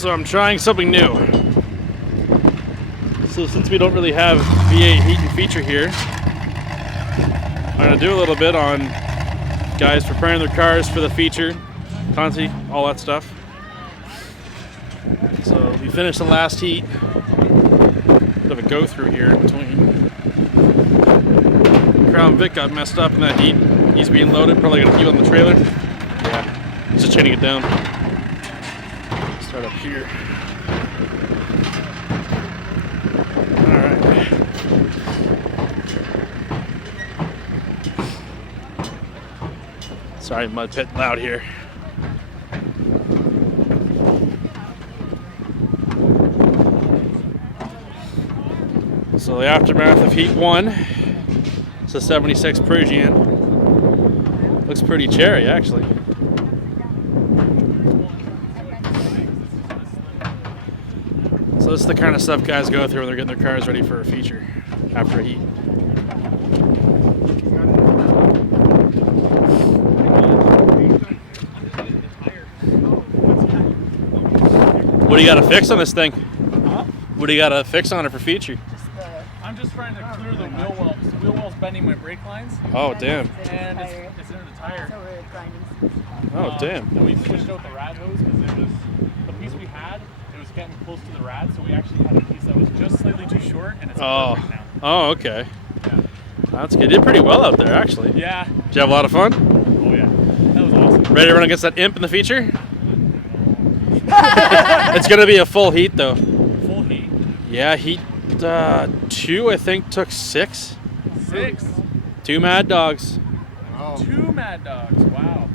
So I'm trying something new. So since we don't really have V8 heat and feature here, I'm going to do a little bit on guys preparing their cars for the feature, conti, all that stuff. So we finished the last heat. Bit of a go through here in between. Crown Vic got messed up in that heat. He's being loaded, probably going to keep it on the trailer. Yeah, just chaining it down. Start up here. Alright. Sorry, mud pit loud here. So the aftermath of heat 1. It's a 76 Parisienne. Looks pretty cherry, actually. So this is the kind of stuff guys go through when they're getting their cars ready for a feature after a heat. What do you got to fix on this thing? Huh? What do you got to fix on it for feature? I'm just trying to clear the wheel wells. The wheel well's bending my brake lines. Oh, damn. And it's under the tire. Oh, damn. And we switched out the rad hose because it was the piece we had. It was getting close to the rad, so we actually had a piece that was just slightly too short, and it's perfect now. Oh, okay. Yeah. That's good. You did pretty well out there, actually. Yeah. Did you have a lot of fun? Oh yeah. That was awesome. Ready to run against that imp in the feature? It's going to be a full heat, though. Full heat? Yeah, heat 2, I think, took 6. 6. 2 Mad Dogs. Oh. 2 Mad Dogs. Wow.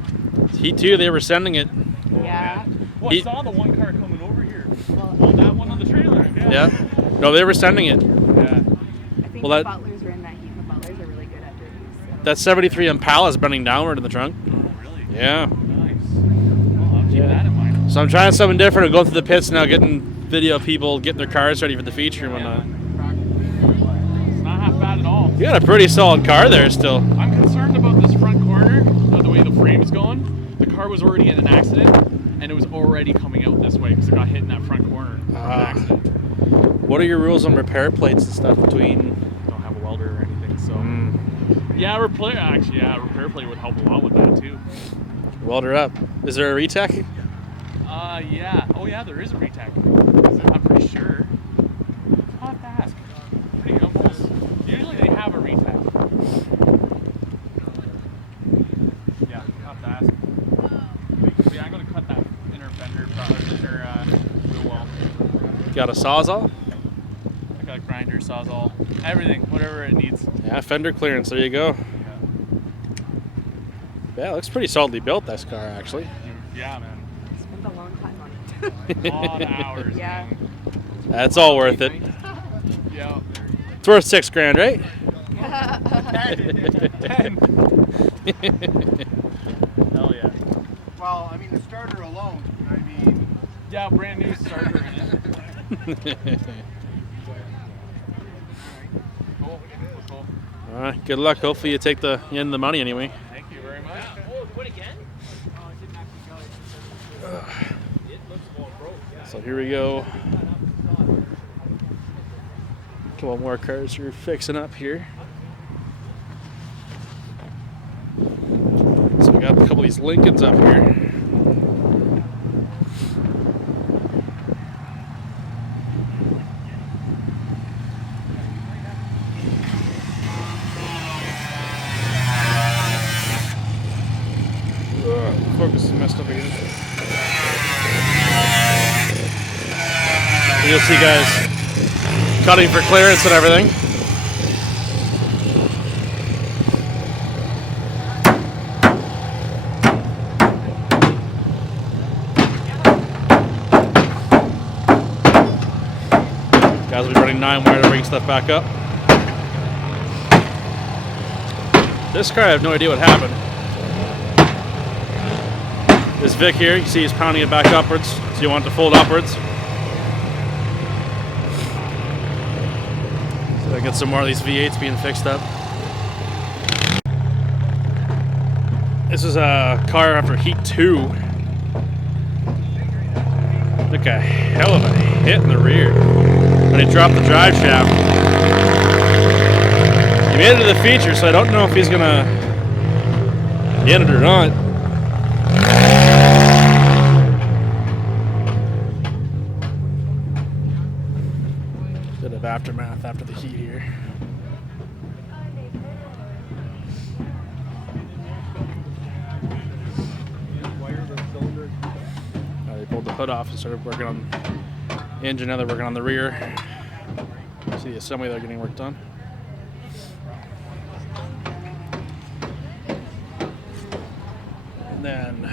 Heat 2, they were sending it. Yeah. Well, I saw the one car coming over here. Well, that one on the trailer. Yeah. No, they were sending it. Yeah. I think the Butlers are in that heat. The Butlers are really good at doing these. So. That 73 Impala is bending downward in the trunk. Oh, really? Yeah. Nice. Well, I'll keep that in mind. So I'm trying something different. I'm going through the pits now, getting video of people getting their cars ready for the feature and whatnot. It's not half bad at all. You got a pretty solid car there still. I'm concerned about this front corner, the way the frame is going. The car was already in an accident, and it was already coming out this way because it got hit in that front corner from an accident. What are your rules on repair plates and stuff between? Don't have a welder or anything, so. Yeah, repair plate would help a lot with that too. Welder up. Is there a retech? Yeah. Oh yeah, there is a retech. I'm pretty sure. I'll have to ask. Usually they have a retech. Yeah, I'll have to ask. But yeah, I'm gonna cut that inner fender, wheel well. Got a Sawzall? I got a grinder, sawzall, everything, whatever it needs. Yeah, fender clearance. There you go. Yeah, it looks pretty solidly built, this car, actually. Yeah, man. Spent a long time on it. A lot of hours. Yeah. Man. That's all worth it. Yeah. It's worth $6,000, right? 10. Hell yeah. Well, I mean, the starter alone, I mean... Yeah, brand new starter in it. Cool. All right, good luck. Hopefully you take the end of the money anyway. Thank you very much. Oh, what again? So here we go. A couple more cars you're fixing up here. So we got a couple of these Lincolns up here. Focus is messed up again. You'll see guys cutting for clearance and everything. Guys will be running 9-wire to bring stuff back up. This car, I have no idea what happened. This Vic here, you see he's pounding it back upwards, so you want it to fold upwards. So I get some more of these V8s being fixed up. This is a car after heat 2. Took a hell of a hit in the rear when he dropped the drive shaft. He made it to the feature, so I don't know if he's gonna get it or not. Bit of aftermath after the heat here. They pulled the hood off and started working on the engine. Now they're working on the rear. See the assembly they're getting worked on. And then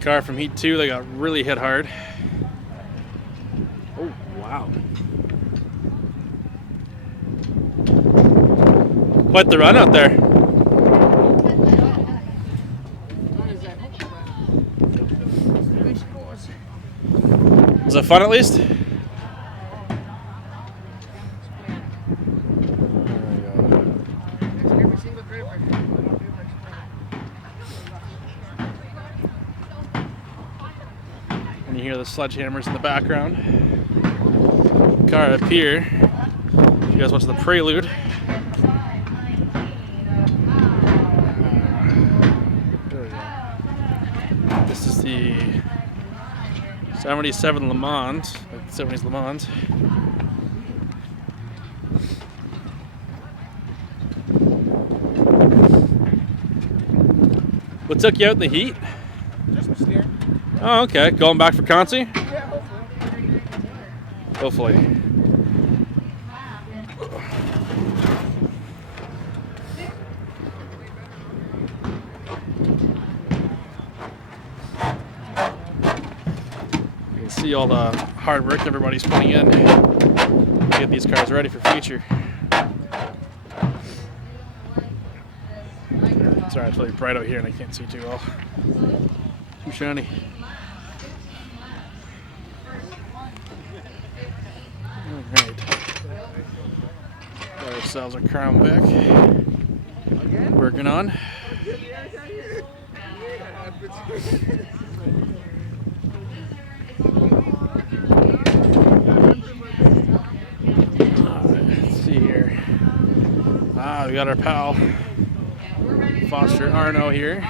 car from Heat 2, they got really hit hard. Oh, wow. Quite the run out there. Was it fun at least? And you hear the sledgehammers in the background. Car up here. You guys watch the prelude. There we go. This is the 77 Le Mans, like the 70s Le Mans. What took you out in the heat? Just the steer. Oh, okay. Going back for Concy? Yeah, hopefully. Hopefully. You can see all the hard work everybody's putting in to get these cars ready for feature. Sorry, it's really bright out here and I can't see too well. Too shiny. Alright. Got ourselves a Crown Vic. Working on. Let's see here. We got our pal Foster Arno here.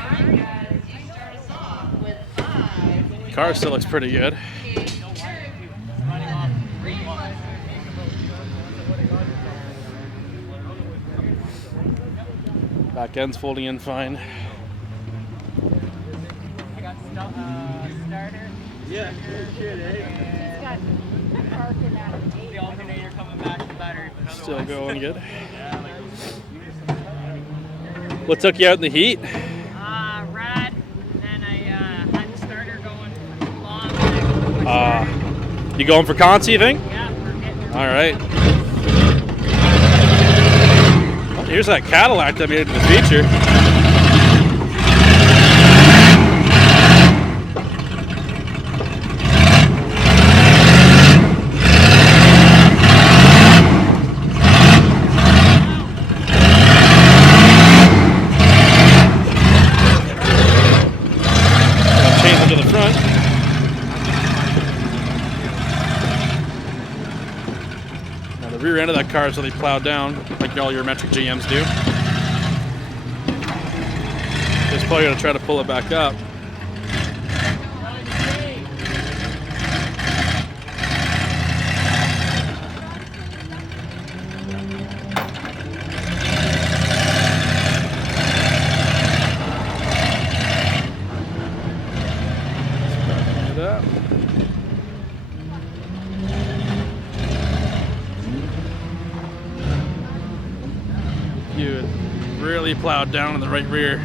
Car still looks pretty good. Back end's folding in fine. Starter. Yeah, shit, eh? It's got park in that. The alternator coming back to battery, but Still going good. What took you out in the heat? rad, and then I had the starter going long. You going for Concy, you think? Yeah, we're getting there. All right. Well, here's that Cadillac that made it to the feature. Change it to the front. Now the rear end of that car is really plowed down, like all your metric GMs do. Just probably gonna try to pull it back up. It up. You really plowed down in the right rear.